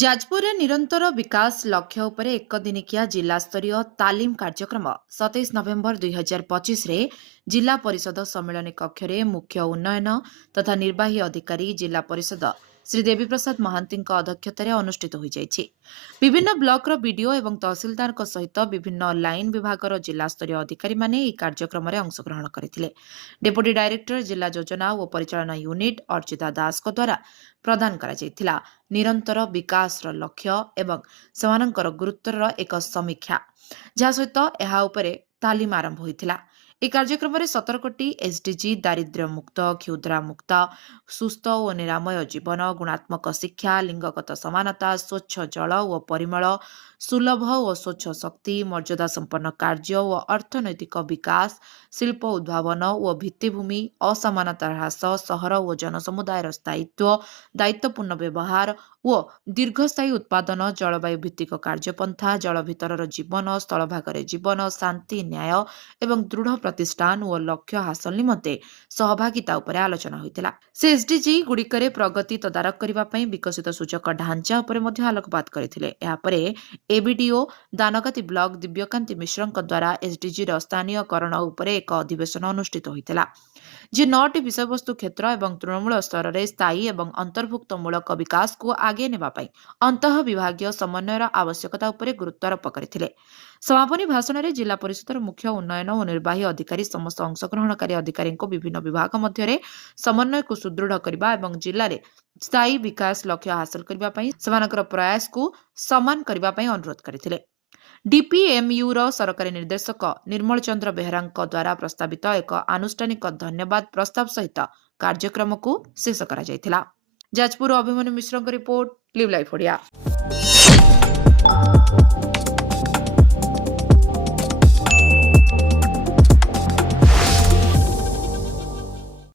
ଯାଜପୁରରେ ନିରନ୍ତର ବିକାଶ ଲକ୍ଷ୍ୟ ଉପରେ ଏକ ଦିନିକିଆ ଜିଲ୍ଲାସ୍ତରୀୟ ତାଲିମ କାର୍ଯ୍ୟକ୍ରମ 27 ନଭେମ୍ବର 2025ରେ ଜିଲ୍ଲା ପରିଷଦ ସମ୍ମିଳନୀ କକ୍ଷରେ ମୁଖ୍ୟ ଉନ୍ନୟନ ତଥା ନିର୍ବାହୀ ଅଧିକାରୀ ଜିଲ୍ଲା ପରିଷଦ ଶ୍ରୀ ଦେବୀପ୍ରସାଦ ମହାନ୍ତିଙ୍କ ଅଧ୍ୟକ୍ଷତାରେ ଅନୁଷ୍ଠିତ ହୋଇଯାଇଛି। ବିଭିନ୍ନ ବ୍ଲକର ବିଡିଓ ଏବଂ ତହସିଲଦାରଙ୍କ ସହିତ ବିଭିନ୍ନ ଲାଇନ ବିଭାଗର ଜିଲ୍ଲାସ୍ତରୀୟ ଅଧିକାରୀମାନେ ଏହି କାର୍ଯ୍ୟକ୍ରମରେ ଅଂଶଗ୍ରହଣ କରିଥିଲେ। ଡେପୁଟି ଡାଇରେକ୍ଟର ଜିଲ୍ଲା ଯୋଜନା ଓ ପରିଚାଳନା ୟୁନିଟ୍ ଅର୍ଚିତା ଦାସଙ୍କ ଦ୍ୱାରା ପ୍ରଦାନ କରାଯାଇଥିଲା। ନିରନ୍ତର ବିକାଶର ଲକ୍ଷ୍ୟ ଏବଂ ସେମାନଙ୍କର ଗୁରୁତ୍ୱର ଏକ ସମୀକ୍ଷା, ଯାହା ସହିତ ଏହା ଉପରେ ତାଲିମ ଆରମ୍ଭ ହୋଇଥିଲା। ଏହି କାର୍ଯ୍ୟକ୍ରମରେ 17ଟି ଏସ୍ଡିଜି ଦାରିଦ୍ର୍ୟ ମୁକ୍ତ, କ୍ଷୁଦ୍ରା ମୁକ୍ତ, ସୁସ୍ଥ ଓ ନିରାମୟ ଜୀବନ, ଗୁଣାତ୍ମକ ଶିକ୍ଷା, ଲିଙ୍ଗଗତ ସମାନତା, ସ୍ୱଚ୍ଛ ଜଳ ଓ ପରିମଳ, ସୁଲଭ ଓ ସ୍ୱଚ୍ଛ ଶକ୍ତି, ମର୍ଯ୍ୟାଦା ସମ୍ପନ୍ନ କାର୍ଯ୍ୟ ଓ ଅର୍ଥନୈତିକ ବିକାଶ, ଶିଳ୍ପ ଉଦ୍ଭାବନ ଓ ଭିତ୍ତିଭୂମି, ଅସମାନତା ହ୍ରାସ, ସହର ଓ ଜନସମୁଦାୟର ସ୍ଥାୟିତ୍ୱ, ଦାୟିତ୍ୱପୂର୍ଣ୍ଣ ବ୍ୟବହାର ଓ ଦୀର୍ଘସ୍ଥାୟୀ ଉତ୍ପାଦନ, ଜଳବାୟୁ ଭିତ୍ତିକ କାର୍ଯ୍ୟପନ୍ଥା, ଜଳ ଭିତରର ଜୀବନ, ସ୍ଥଳଭାଗରେ ଜୀବନ, ଶାନ୍ତି, ନ୍ୟାୟ ଏବଂ ଦୃଢ଼ ପ୍ରତିଷ୍ଠାନ ଓ ଲକ୍ଷ୍ୟ ହାସଲ ନିମନ୍ତେ ସହଭାଗିତା ଉପରେ ଆଲୋଚନା ହୋଇଥିଲା। ସେ ଏସ୍ଡିଜି ଗୁଡ଼ିକରେ ପ୍ରଗତି ତଦାରଖ କରିବା ପାଇଁ ବିକଶିତ ସୂଚକ ଢାଞ୍ଚା ଉପରେ ମଧ୍ୟ ଆଲୋକପାତ କରିଥିଲେ। ଏହାପରେ ଏବିଡିଓ ଦାନଗତି ବ୍ଲକ ଦିବ୍ୟକାନ୍ତି ମିଶ୍ରଙ୍କ ଦ୍ୱାରା ଏସ୍ଡିଜିର ସ୍ଥାନୀୟକରଣ ଉପରେ ଏକ ଅଧିବେଶନ ଅନୁଷ୍ଠିତ ହୋଇଥିଲା। ଯେ 9ଟି ବିଷୟବସ୍ତୁ କ୍ଷେତ୍ର ଏବଂ ତୃଣମୂଳ ସ୍ତରରେ ସ୍ଥାୟୀ ଏବଂ ଅନ୍ତର୍ଭୁକ୍ତମୂଳକ ବିକାଶକୁ ଆଗେଇ ନେବା ପାଇଁ ଅନ୍ତଃ ବିଭାଗୀୟ ସମନ୍ୱୟର ଆବଶ୍ୟକତା ଉପରେ ଗୁରୁତ୍ୱାରୋପ କରିଥିଲେ। ସମାପନୀ ଭାଷଣରେ ଜିଲ୍ଲା ପରିଷଦର ମୁଖ୍ୟ ଉନ୍ନୟନ ଓ ନିର୍ବାହୀ ଅଧିକାରୀ ସମସ୍ତ ଅଂଶଗ୍ରହଣକାରୀ ଅଧିକାରୀଙ୍କୁ ବିଭିନ୍ନ ବିଭାଗ ମଧ୍ୟରେ ସମନ୍ୱୟକୁ ସୁଦୃଢ଼ କରିବା ଏବଂ ଜିଲ୍ଲାରେ ସ୍ଥାୟୀ ବିକାଶ ଲକ୍ଷ୍ୟ ହାସଲ କରିବା ପାଇଁ ସେମାନଙ୍କର ପ୍ରୟାସକୁ ସମାନ କରିବା ପାଇଁ ଅନୁରୋଧ କରିଥିଲେ। ଡିପିଏମ୍ୟୁର ସରକାରୀ ନିର୍ଦ୍ଦେଶକ ନିର୍ମଳ ଚନ୍ଦ୍ର ବେହେରାଙ୍କ ଦ୍ୱାରା ପ୍ରସ୍ତାବିତ ଏକ ଆନୁଷ୍ଠାନିକ ଧନ୍ୟବାଦ ପ୍ରସ୍ତାବ ସହିତ କାର୍ଯ୍ୟକ୍ରମକୁ ଶେଷ କରାଯାଇଥିଲା। ଯାଜପୁର ଅଭିମନ୍ୟୁ ମିଶ୍ରଙ୍କ ରିପୋର୍ଟ, ଲିଭ୍ ଲାଇଭ୍ ଓଡ଼ିଆ।